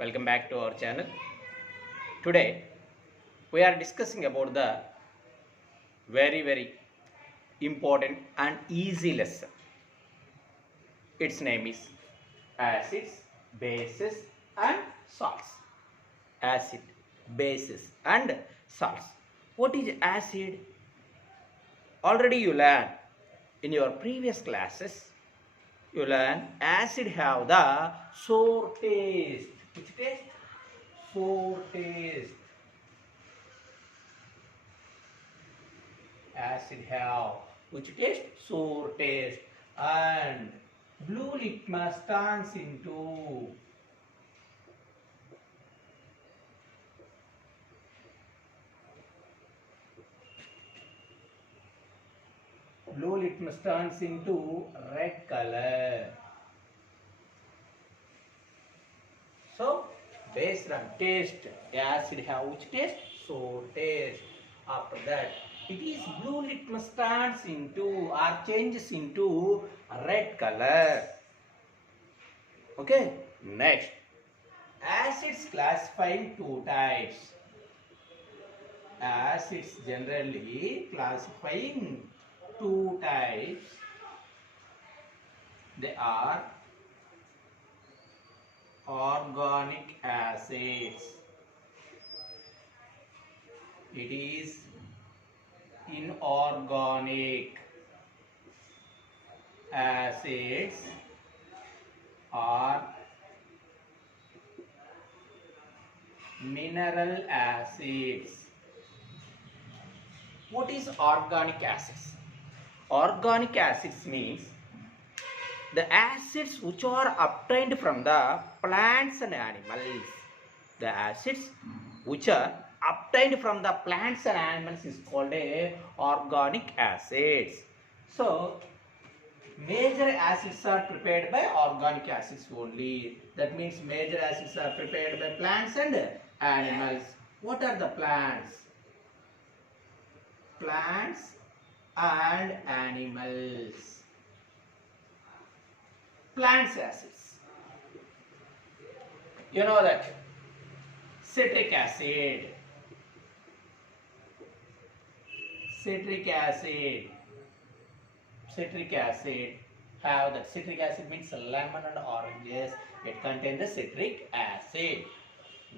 Welcome back to our channel. Today we are discussing about the very important and easy lesson. Its name is acids, bases and salts. Acid, bases and salts. What is acid? Already you learned in your previous classes. You learn acid have the sour taste. Which taste? Sour taste. Acid have which taste? Sour taste. And blue litmus turns into red color. So based on taste, acid have which taste? Sour taste. After that, it is blue litmus turns into or changes into red color. Okay. Next, acids classifying two types. Acids generally classifying two types. They are organic acids. It is inorganic acids or mineral acids. What is organic acids? Organic acids means the acids which are obtained from the plants and animals. The acids which are obtained from the plants and animals is called a organic acids. So major acids are prepared by organic acids only. That means major acids are prepared by plants and animals. What are the plants? Plants and animals. Plants acids. You know that citric acid have the citric acid means lemon and oranges. It contains the citric acid.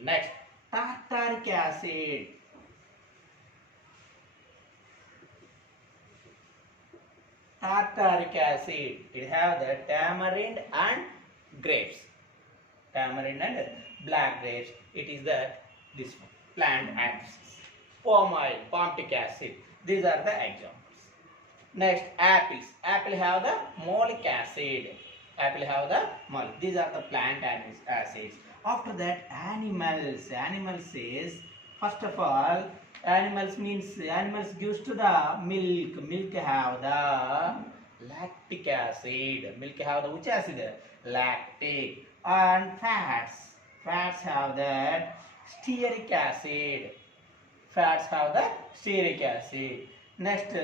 Next, tartaric acid. Tartaric acid. It have the tamarind and grapes. Tamarind and black grapes. It is this one, plant acids. Palm oil, palmitic acid. These are the examples. Next, apples. Apple have the malic acid. These are the plant acids. After that, animals. Animals is, first of all, animals means animals gives to the milk. Milk have the lactic acid. Milk have the which acid? Lactic. And fats. Fats have that stearic acid. Next,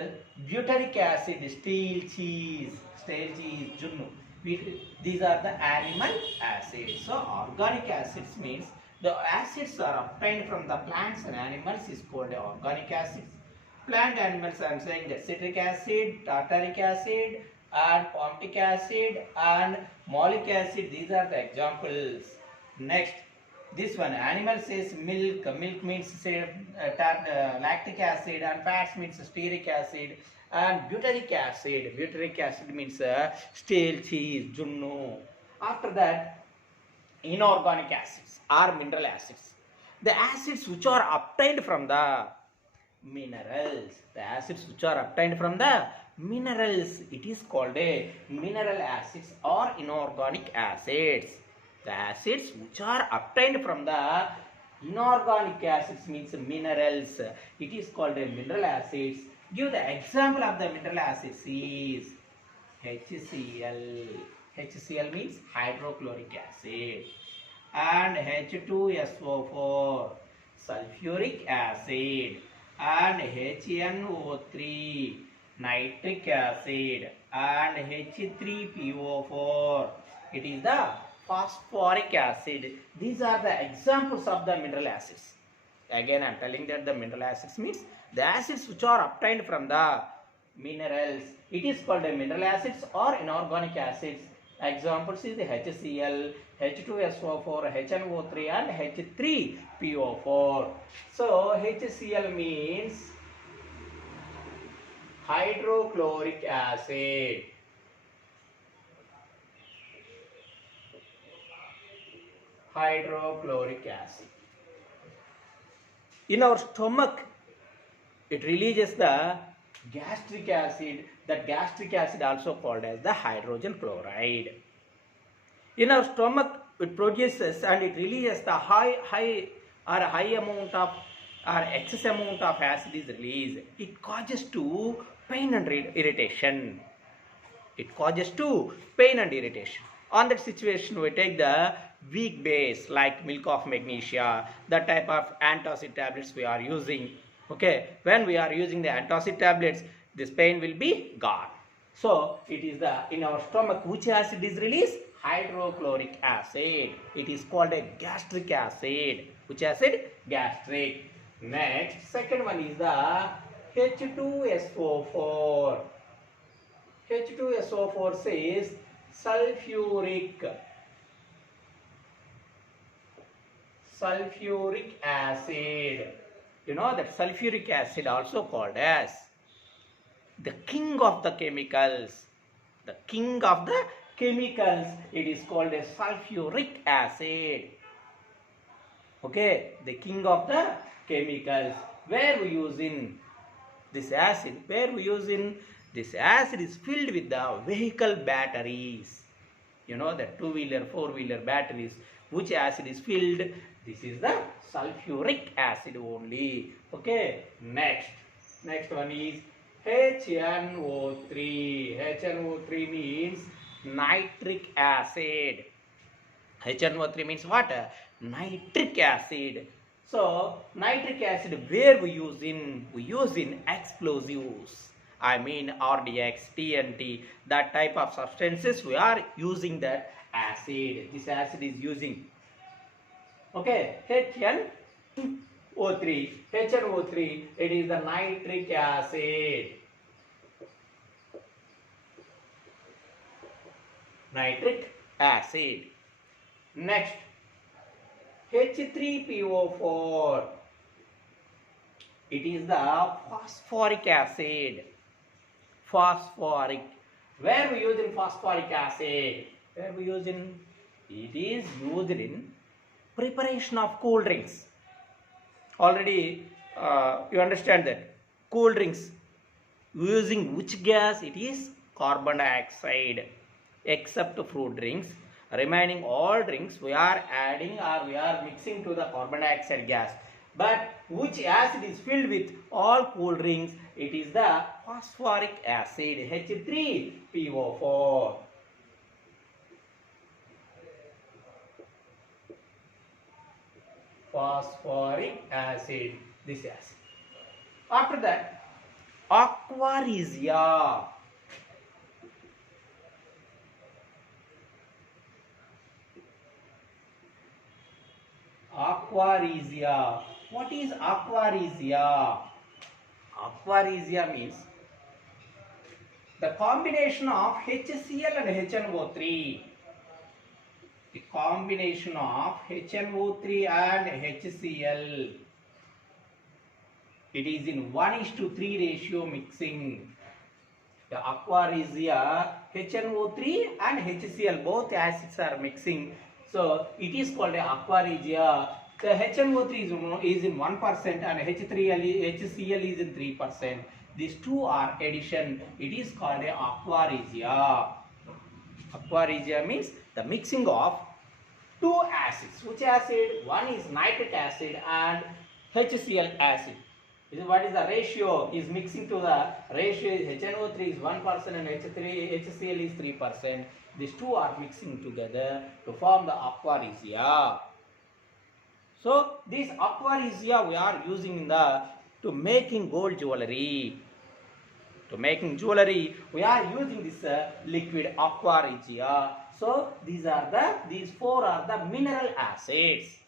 butyric acid, stale cheese, junnu. These are the animal acids. So organic acids means the acids are obtained from the plants and animals is called organic acids. Plant animals, I am saying that citric acid, tartaric acid and palmitic acid and malic acid. These are the examples. Next, this one, animal says milk. Milk means lactic acid and fats means stearic acid and butyric acid. Butyric acid means stale cheese, junnu. After that, inorganic acids or mineral acids. The acids which are obtained from the minerals. The acids which are obtained from the minerals. It is called a mineral acids or inorganic acids. The acids which are obtained from the inorganic acids means minerals. It is called a mineral acids. Give the example of the mineral acids is HCl. HCl means hydrochloric acid. And H2SO4, sulfuric acid. And HNO3, nitric acid. And H3PO4. It is the phosphoric acid. These are the examples of the mineral acids. Again, I am telling that the mineral acids means the acids which are obtained from the minerals. It is called a mineral acids or inorganic acids. Examples is the HCl, H2SO4, HNO3 and H3PO4. So HCl means hydrochloric acid. Hydrochloric acid. In our stomach, it releases the gastric acid. That gastric acid also called as the hydrogen chloride. In our stomach, it produces and it releases the high amount of or excess amount of acid is released. It causes to pain and irritation. It causes to pain and irritation. On that situation, we take the weak base like milk of magnesia, that type of antacid tablets we are using. Okay, when we are using the antacid tablets, this pain will be gone. So it is the in our stomach which acid is released? Hydrochloric acid. It is called a gastric acid. Which acid? Gastric. Next, second one is the H2SO4. H2SO4 says sulfuric acid. You know that sulfuric acid also called as the king of the chemicals. The king of the chemicals. It is called a sulfuric acid. Okay, the king of the chemicals. Where we use in this acid? Where we use in this acid is filled with the vehicle batteries. You know the two-wheeler, four-wheeler batteries. Which acid is filled? This is the sulfuric acid only. Okay. Next one is HNO3. HNO3 means nitric acid. HNO3 means what? Nitric acid. So nitric acid where we use in? We use in explosives. I mean RDX, TNT, that type of substances we are using that acid. This acid is using. Okay, HNO3. HNO3, it is the nitric acid. Nitric acid. Next, H3PO4. It is the phosphoric acid. Phosphoric. Where we use in phosphoric acid? Where we use in? It is used in preparation of cool drinks. Already you understand that cool drinks using which gas? It is carbon dioxide. Except fruit drinks, remaining all drinks we are adding or we are mixing to the carbon dioxide gas. But which acid is filled with all cool drinks? It is the phosphoric acid, H3PO4. Phosphoric acid, this acid. After that, aqua regia. Aqua regia. What is aqua regia? Aqua regia means the combination of HCl and HNO3. The combination of HNO3 and HCl. It is in 1:3 ratio mixing. The aqua regia, HNO3 and HCl, both acids are mixing. So it is called a aqua regia. The HNO3 is in 1% and HCl is in 3%. These two are addition. It is called a aqua regia. Aqua regia means the mixing of two acids. Which acid? One is nitric acid and HCl acid. What is the ratio? Is mixing to the ratio is HNO3 is 1% and HCl is 3%. These two are mixing together to form the aqua regia. So this aqua regia we are using in to making gold jewelry. To making jewelry we are using this liquid aqua regia. So these four are the mineral acids.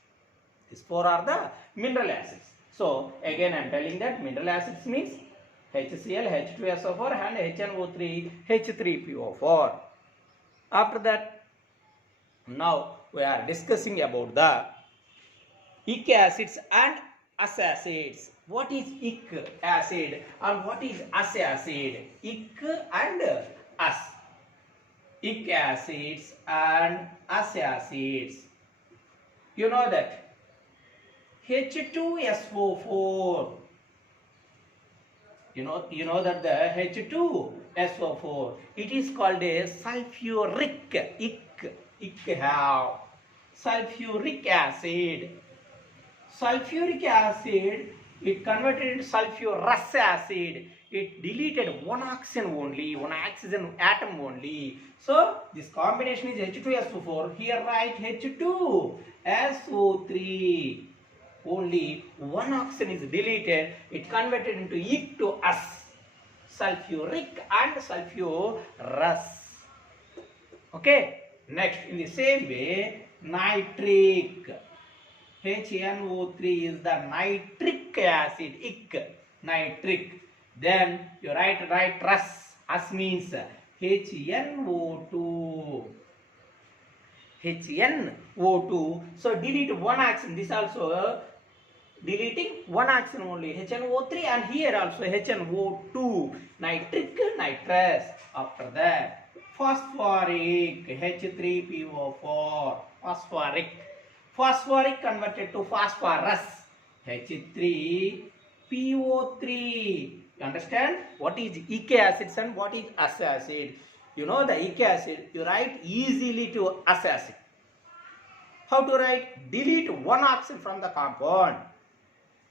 These four are the mineral acids. So again I am telling that mineral acids means HCl, H2SO4 and HNO3, H3PO4. After that, now we are discussing about the ic acids and us acids. What is ic acid and what is us acid? Ic and us. Ic acids and us acids. You know that H2SO4. You know that the H2SO4, it is called a sulfuric. Ic have sulfuric acid. Sulfuric acid, it converted into sulfurous acid. It deleted one oxygen only, one oxygen atom only. So this combination is H2SO4. Here write H2SO3. Only one oxygen is deleted. It converted into ic to us. Sulfuric and sulfurous. Okay. Next, in the same way, nitric. HNO3 is the nitric acid. Ic. Nitric. Then you write nitrous. Us means HNO2. HNO2. So delete one oxygen. This also deleting one oxygen only. HNO3 and here also HNO2. Nitric, nitrous. After that, phosphoric. H3PO4. Phosphoric. Phosphoric converted to phosphorus. H3PO3. You understand what is ic acids and what is us acid? You know the ic acid, you write easily to us acid. How to write? Delete one oxygen from the compound.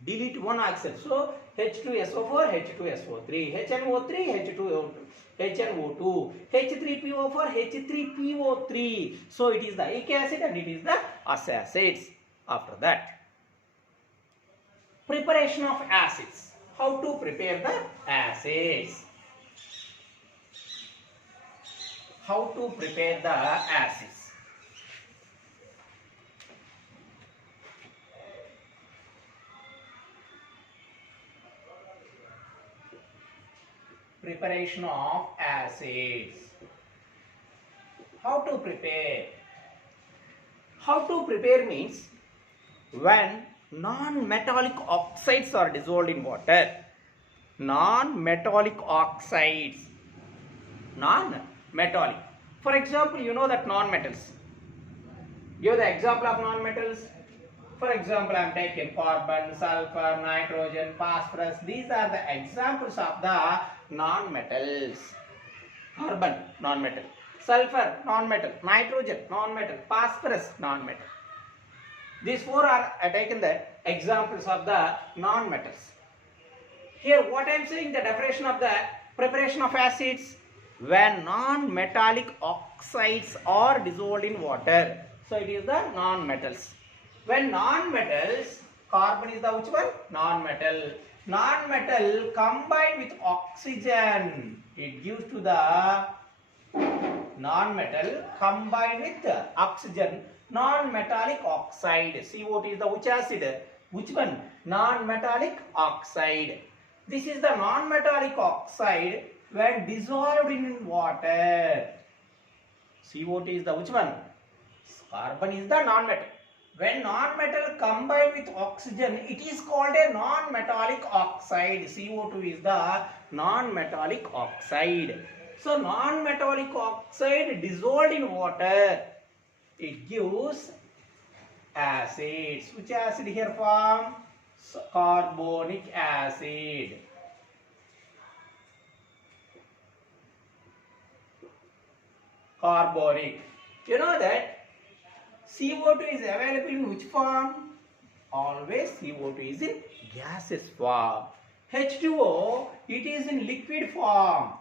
Delete one oxygen. So H2SO4, H2SO3, HNO3, HNO2, H3PO4, H3PO3. So it is the ic acid and it is the us acids. After that, preparation of acids. How to prepare the acids? How to prepare the acids? Preparation of acids. How to prepare? How to prepare means when non-metallic oxides are dissolved in water. Non-metallic oxides. Non-metallic. For example, you know that non-metals. Give the example of non-metals. For example, I am taking carbon, sulfur, nitrogen, phosphorus. These are the examples of the non-metals. Carbon, non-metal. Sulfur, non-metal. Nitrogen, non-metal. Phosphorus, non-metal. These four are taken the examples of the non-metals. Here what I am saying, the definition of the preparation of acids, when non-metallic oxides are dissolved in water. So it is the non-metals. When non-metals, carbon is the which one? Non-metal. Non-metal combined with oxygen, it gives to the non-metal combined with oxygen, non-metallic oxide. CO2 is the which acid? Which one? Non-metallic oxide. This is the non-metallic oxide when dissolved in water. CO2 is the which one? Carbon is the non-metal. When non-metal combined with oxygen, it is called a non-metallic oxide. CO2 is the non-metallic oxide. So non-metallic oxide dissolved in water, it gives acids. Which acid here form? Carbonic acid. Carbonic. You know that CO2 is available in which form? Always CO2 is in gaseous form. H2O, it is in liquid form.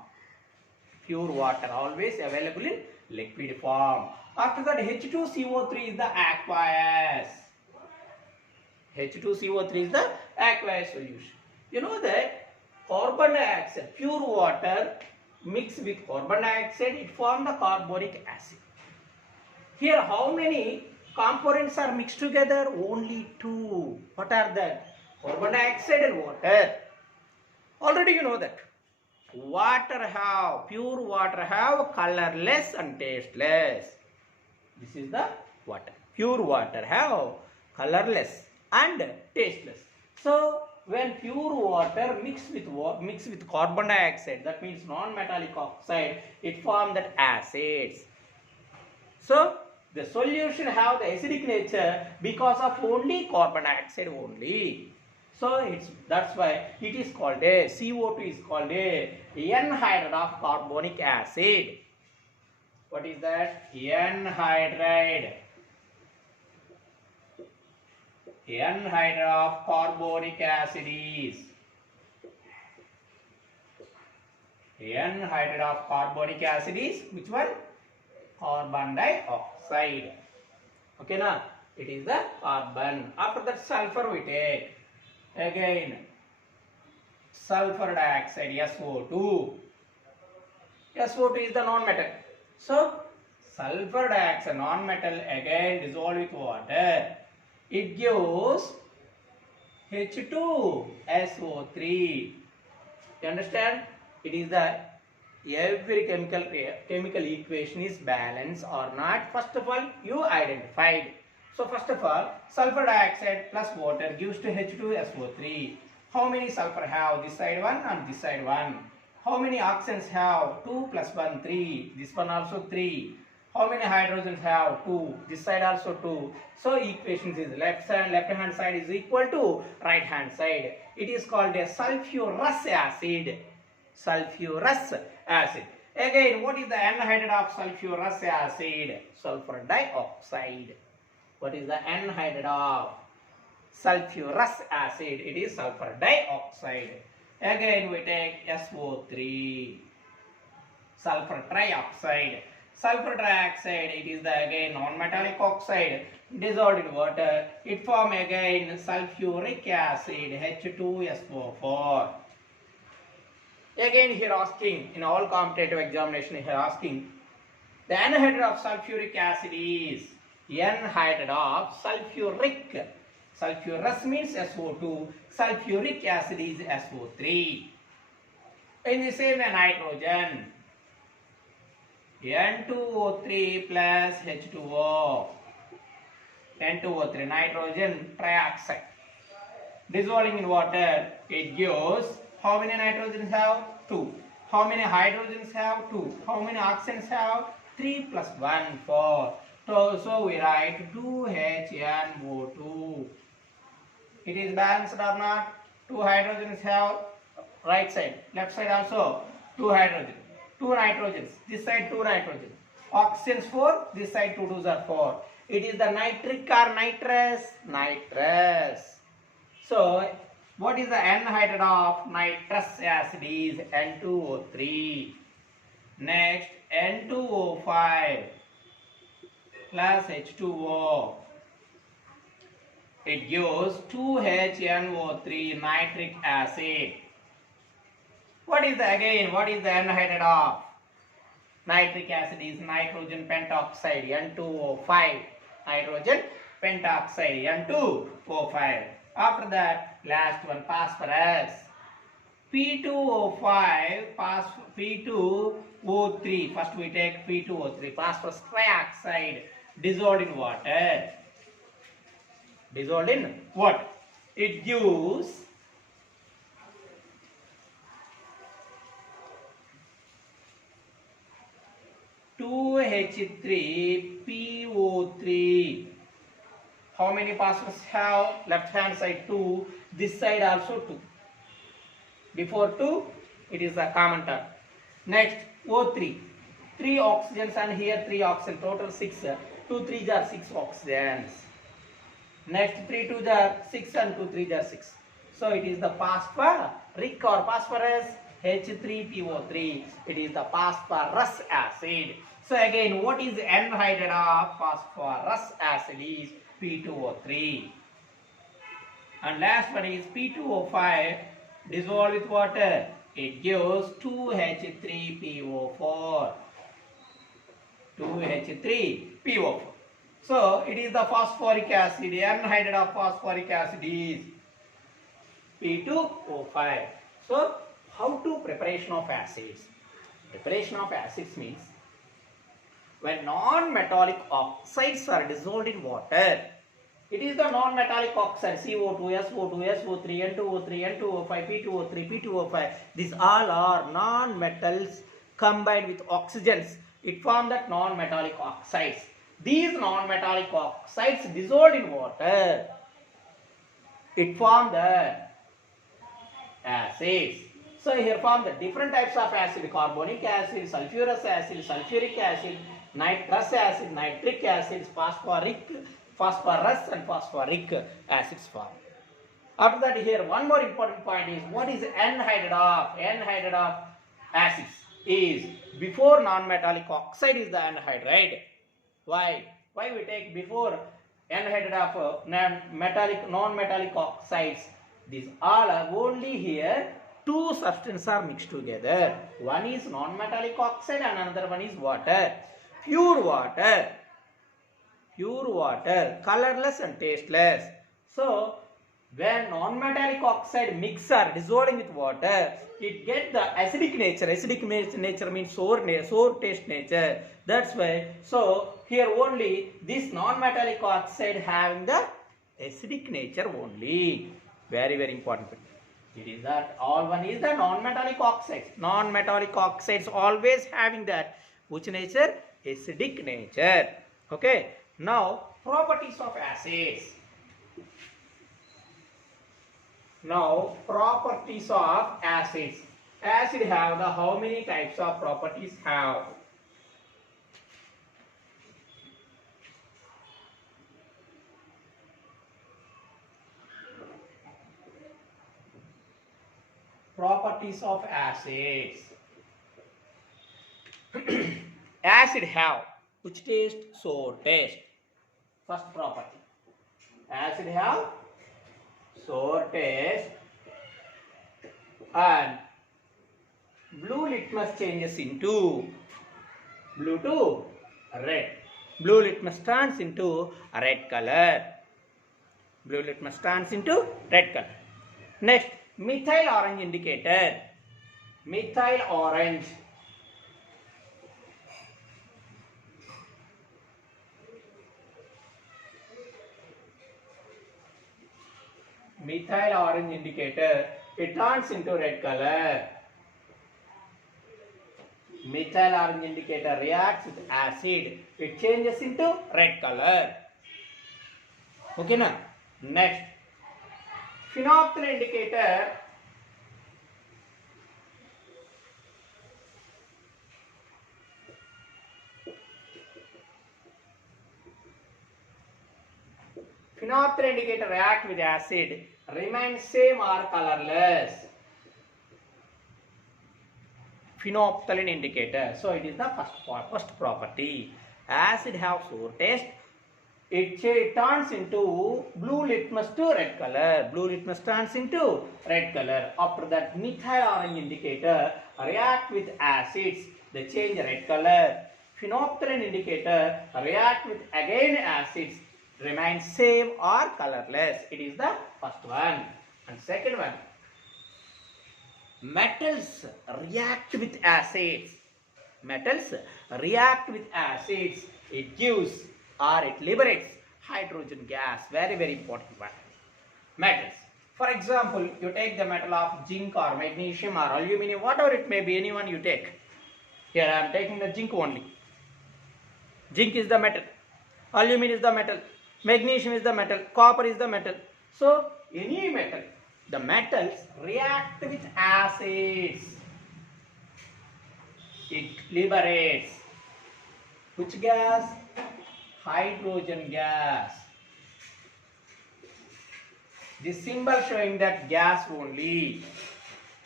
Pure water always available in liquid form. After that, H2CO3 is the aqueous. H2CO3 is the aqueous solution. You know that carbon dioxide, pure water mixed with carbon dioxide, it forms the carbonic acid. Here, how many components are mixed together? Only two. What are that? Carbon dioxide and water. Already you know that. Pure water have colorless and tasteless. This is the water. Pure water have colorless and tasteless. So, when pure water mix with carbon dioxide, that means non-metallic oxide, it forms that acids. So, the solution have the acidic nature because of only carbon dioxide only. So, that's why it is called a CO2 is called a anhydride of carbonic acid. What is that? Anhydride. Anhydride of carbonic acid is. Anhydride of carbonic acid is which one? Carbon dioxide. Okay, now it is the carbon. After that, sulfur we take. Again, sulfur dioxide, SO2. SO2 is the non-metal. So, sulfur dioxide, non-metal, again dissolved with water. It gives H2SO3. You understand? It is the every chemical equation is balanced or not. First of all, you identified. So first of all, sulfur dioxide plus water gives to H2SO3. How many sulfur have? This side one and this side one. How many oxygens have? 2 plus 1, 3. This one also 3. How many hydrogens have? 2. This side also 2. So equation is left hand side is equal to right hand side. It is called a sulfurous acid. Sulfurous acid. Again, what is the anhydride of sulfurous acid? Sulfur dioxide. What is the anhydride of sulfurous acid? It is sulfur dioxide. Again, we take SO3. Sulfur trioxide. Sulfur trioxide, it is the again non-metallic oxide dissolved in water. It form again sulfuric acid, H2SO4. Again here asking, in all competitive examination here asking, the anhydride of sulfuric acid is anhydride of sulfuric. Sulfurous means SO2, sulfuric acid is SO3. In the same way nitrogen, N2O3 plus H2O. N2O3, nitrogen trioxide. Dissolving in water, it gives, how many nitrogens have? 2. How many hydrogens have? 2. How many oxygens have? 3 plus 1, 4. So we write 2HNO2. It is balanced or not? 2 hydrogens have right side, left side also 2 hydrogens. 2 nitrogens, this side 2 nitrogens. Oxygens 4, this side 2 2s are 4. It is the nitric or nitrous? Nitrous. So, what is the anhydride of nitrous acid is N2O3. Next, N2O5 plus H2O. It gives 2HNO3 nitric acid. What is the anhydride of nitric acid is nitrogen pentoxide N2O5. Nitrogen pentoxide N2O5. After that, last one, phosphorus. P2O5, P2O3. First we take P2O3, phosphorus trioxide, dissolved in water. Dissolved in water. It gives 2H3PO3. How many phosphorus have? Left hand side 2, this side also 2. Before 2, it is a common term. Next, O3. 3 oxygens and here 3 oxygen, total 6. 2 3s are 6 oxygens. Next, 3 2s are 6 and 2 3s are 6. So it is the phosphoric or phosphorus H3PO3. It is the phosphorus acid. So again, what is the anhydride of phosphorus acid is P2O3. And last one is P2O5 dissolved with water. It gives 2H3PO4. 2H3PO4. So it is the phosphoric acid. Anhydride of phosphoric acid is P2O5. So how to preparation of acids? Preparation of acids means when non-metallic oxides are dissolved in water. It is the non-metallic oxide CO2, SO2, SO3, N2O3, N2O5, P2O3, P2O5. These all are non-metals combined with oxygens. It forms that non-metallic oxides. These non-metallic oxides dissolved in water. It forms the acids. So here form the different types of acid: carbonic acid, sulfurous acid, sulfuric acid, nitrous acid, nitric acid, phosphorus and phosphoric acids form. After that, here one more important point is what is anhydride of? Anhydride of acids is before non-metallic oxide is the anhydride. Why? Why we take before anhydride of non-metallic oxides? These all are only here two substances are mixed together. One is non-metallic oxide and another one is water. Pure water, colorless and tasteless. So when non-metallic oxide mix are dissolving with water, it get the acidic nature. Acidic nature means sour taste nature. That's why. So here only this non-metallic oxide having the acidic nature only. Very important. It is that all one is the non-metallic oxides. Non-metallic oxides always having that which nature? Acidic nature. Okay. Now properties of acids. Now properties of acids. Acid have the how many types of properties have? Properties of acids. Acid have which taste? Sour taste. First property. Acid have sour taste and blue litmus changes into blue to red. Blue litmus turns into a red color. Blue litmus turns into red color. Next, methyl orange indicator. Methyl orange. Methyl orange indicator. It turns into red color. Methyl orange indicator reacts with acid. It changes into red color. Okay na? Next, phenolphthalein indicator. Phenolphthalein indicator react with acid, remain same or colorless. Phenolphthalein indicator. So it is the first property. Acid have sour taste. It turns into blue litmus to red color. Blue litmus turns into red color. After that, methyl orange indicator react with acids. They change red color. Phenolphthalein indicator react with again acids. Remain same or colorless. It is the first one. And second one, metals react with acids. Metals react with acids. It gives or it liberates hydrogen gas. Very important one. Metals. For example, you take the metal of zinc or magnesium or aluminum, whatever it may be, anyone you take. Here I am taking the zinc only. Zinc is the metal. Aluminum is the metal. Magnesium is the metal. Copper is the metal. So any metal, the metals react with acids. It liberates which gas? Hydrogen gas. This symbol showing that gas only.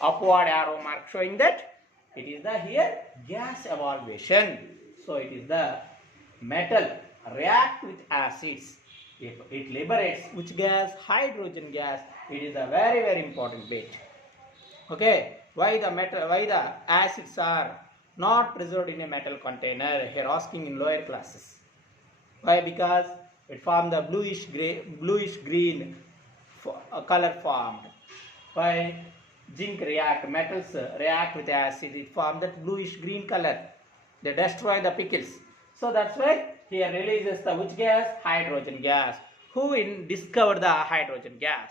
Upward arrow mark showing that it is the here gas evaluation. So it is the metal react with acids. It liberates which gas? Hydrogen gas. It is a very important bit. Okay. Why the acids are not preserved in a metal container? Here asking in lower classes. Why? Because it formed the bluish green color formed. Why? Metals react with acid, it form that bluish green color. They destroy the pickles. So that's why here releases the which gas? Hydrogen gas. Who discovered the hydrogen gas?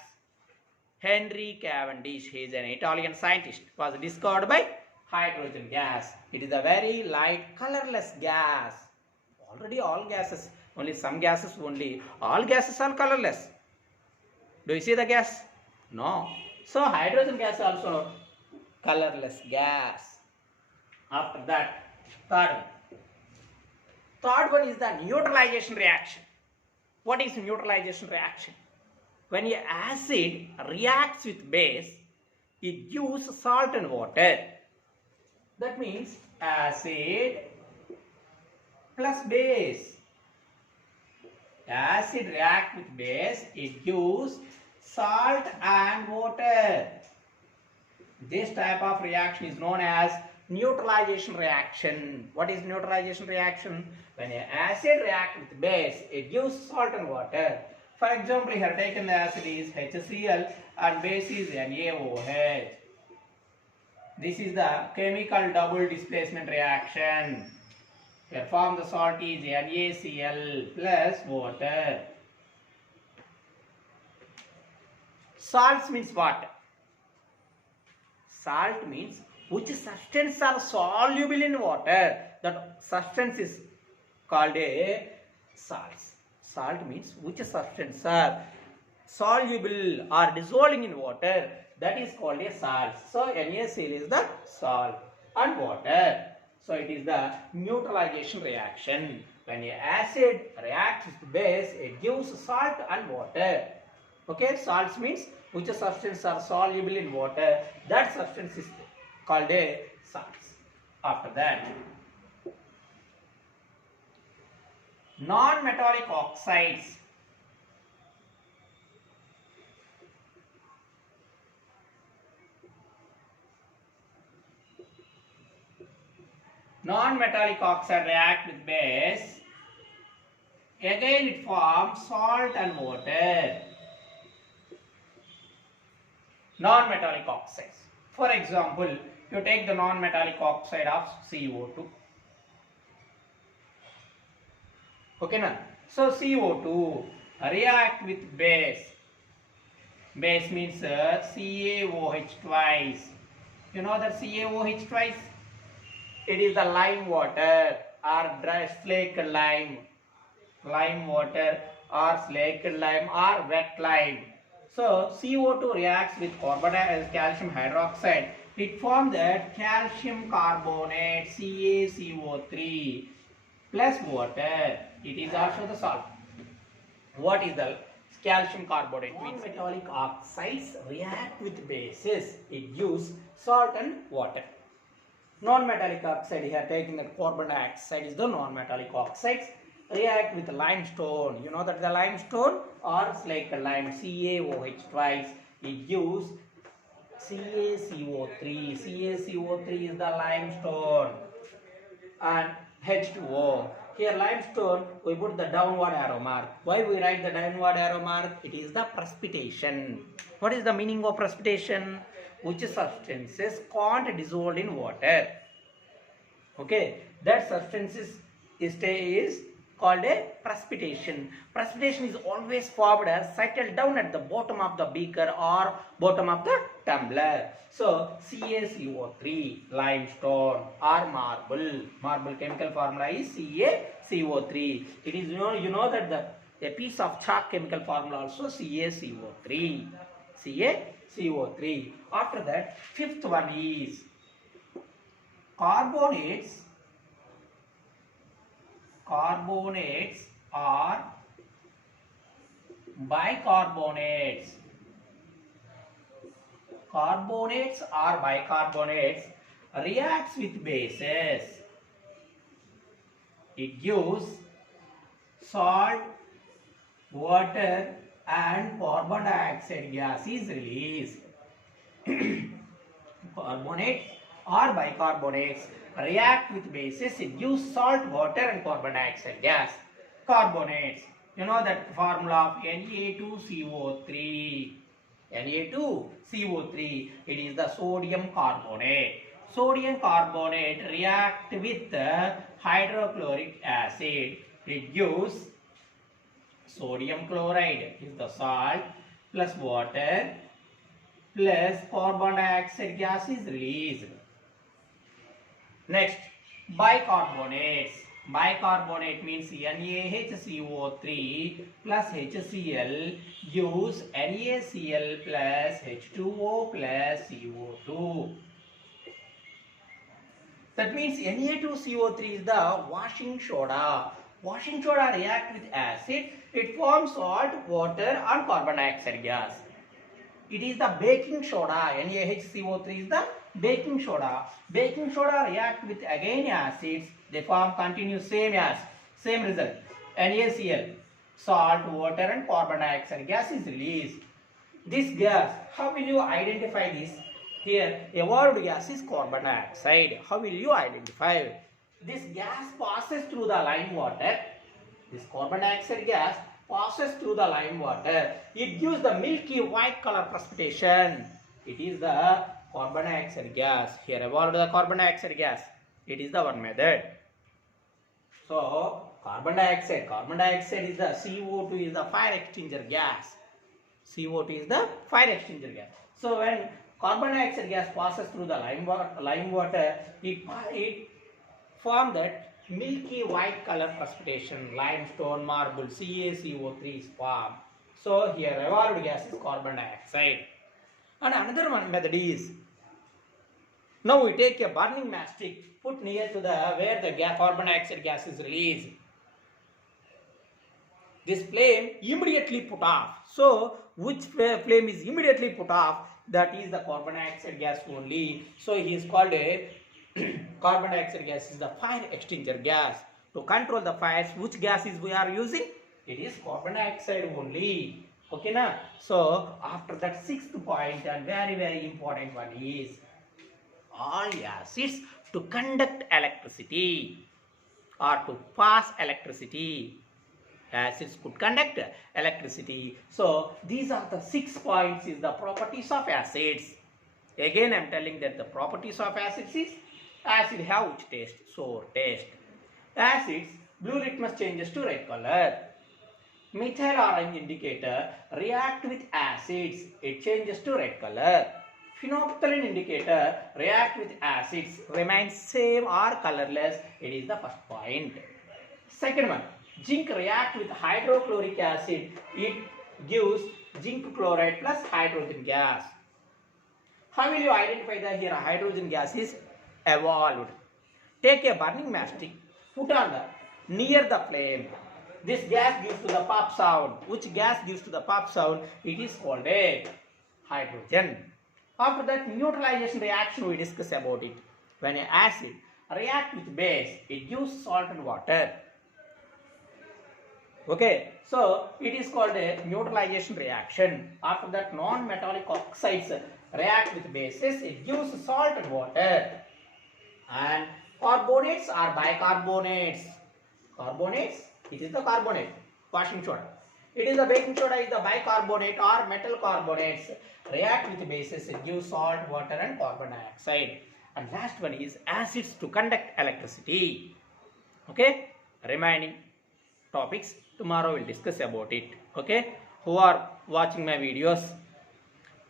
Henry Cavendish. He is an Italian scientist. Was discovered by hydrogen gas. It is a very light, colorless gas. Already all gases, only some gases only. All gases are colorless. Do you see the gas? No. So hydrogen gas also colorless gas. After that, third one is the neutralization reaction. What is neutralization reaction? When an acid reacts with base, it gives salt and water. That means acid plus base. Acid react with base, it gives salt and water. This type of reaction is known as neutralization reaction. What is neutralization reaction? When an acid reacts with base, it gives salt and water. For example, here taken the acid is HCl and base is NaOH. This is the chemical double displacement reaction. Here form the salt is NaCl plus water. Salts means what? Salt means which substance are soluble in water. That substance is called a salts. Salt means which substance are soluble or dissolving in water. That is called a salt. So NaCl is the salt and water. So it is the neutralization reaction. When an acid reacts with base, it gives salt and water. Okay, salts means which substance are soluble in water. That substance is called a salts. After that, non-metallic oxides. Non-metallic oxide react with base. Again it forms salt and water. Non-metallic oxides. For example, you take the non-metallic oxide of CO2. Okay, na? So CO2 react with base. Base means CaOH twice. You know that CaOH twice? It is the lime water or dry slaked lime. Lime water or slaked lime or wet lime. So CO2 reacts with calcium hydroxide. It forms the calcium carbonate CaCO3 plus water. It is also the salt. What is the calcium carbonate? Non-metallic oxides react with bases. It gives salt and water. Non-metallic oxide, here taking the carbon dioxide is the non-metallic oxides. React with limestone. You know that the limestone or slaked lime, CaOH twice. It gives CaCO3. CaCO3 is the limestone and H2O. Here limestone, we put the downward arrow mark. Why we write the downward arrow mark? It is the precipitation. What is the meaning of precipitation? Which substances can't dissolve in water. Okay, that substance is called a precipitation. Precipitation is always formed as settled down at the bottom of the beaker or bottom of the tumbler. So CaCO3, limestone or marble. Marble chemical formula is CaCO3. It is you know that a piece of chalk chemical formula also CaCO3. CaCO3. After that, fifth one is carbonates. Carbonates are bicarbonates. Carbonates or bicarbonates reacts with bases. It gives salt, water and carbon dioxide gas is released. Carbonates or bicarbonates react with bases. It gives salt, water and carbon dioxide gas. carbonates. You know that formula of Na2CO3. Na2CO3. It is the sodium carbonate. Sodium carbonate react with hydrochloric acid. It gives sodium chloride is the salt plus water plus carbon dioxide gas is released. Next, bicarbonates. Bicarbonate means NaHCO3 plus HCl gives NaCl plus H2O plus CO2. That means Na2CO3 is the washing soda. Washing soda react with acid. It forms salt, water and carbon dioxide gas. It is the baking soda. NaHCO3 is the baking soda. Baking soda react with again acids. They form continuous same result. NaCl, salt, water and carbon dioxide gas is released. This gas, how will you identify this? Here, evolved gas is carbon dioxide. How will you identify? This gas passes through the lime water. This carbon dioxide gas passes through the lime water. It gives the milky white color precipitation. It is the carbon dioxide gas. Here, evolved the carbon dioxide gas. It is the one method. So, carbon dioxide is the CO2 is the fire exchanger gas. CO2 is the fire exchanger gas. So, when carbon dioxide gas passes through the lime water, it forms that milky white color precipitation, limestone, marble, CaCO3 is formed. So, here evolved gas is carbon dioxide. And another one method is, now we take a burning matchstick, put near to the where the carbon dioxide gas is released. This flame immediately put off. So, which flame is immediately put off? That is the carbon dioxide gas only. So, he is called a carbon dioxide gas is the fire exchanger gas. To control the fires, which gases we are using? It is carbon dioxide only. Okay, na? So, after that, sixth point and very important one is all acids to conduct electricity or to pass electricity. Acids could conduct electricity. So, these are the 6 points is the properties of acids. Again, I am telling that the properties of acids is acid have which taste? Sour taste. Acids, blue litmus changes to red color. Methyl orange indicator react with acids. It changes to red color. Phenolphthalein indicator react with acids, remains same or colorless. It is the first point. Second one, zinc react with hydrochloric acid. It gives zinc chloride plus hydrogen gas. How will you identify that here hydrogen gas is evolved? Take a burning matchstick, put on the near the flame. This gas gives to the pop sound. Which gas gives to the pop sound? It is called a hydrogen. After that, neutralization reaction we discuss about it. When an acid react with base, it gives salt and water. Okay, so it is called a neutralization reaction. After that, non-metallic oxides react with bases, it gives salt and water. And carbonates are bicarbonates. Carbonates, it is the carbonate, washing soda. It is the baking soda is the bicarbonate or metal carbonates. React with bases, it gives salt, water and carbon dioxide. And last one is acids to conduct electricity. Okay, remaining topics tomorrow we'll discuss about it. Okay, who are watching my videos,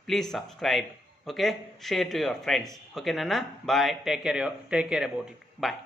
please subscribe. Okay, share to your friends. Okay, Nana, bye. Take care about it. Bye.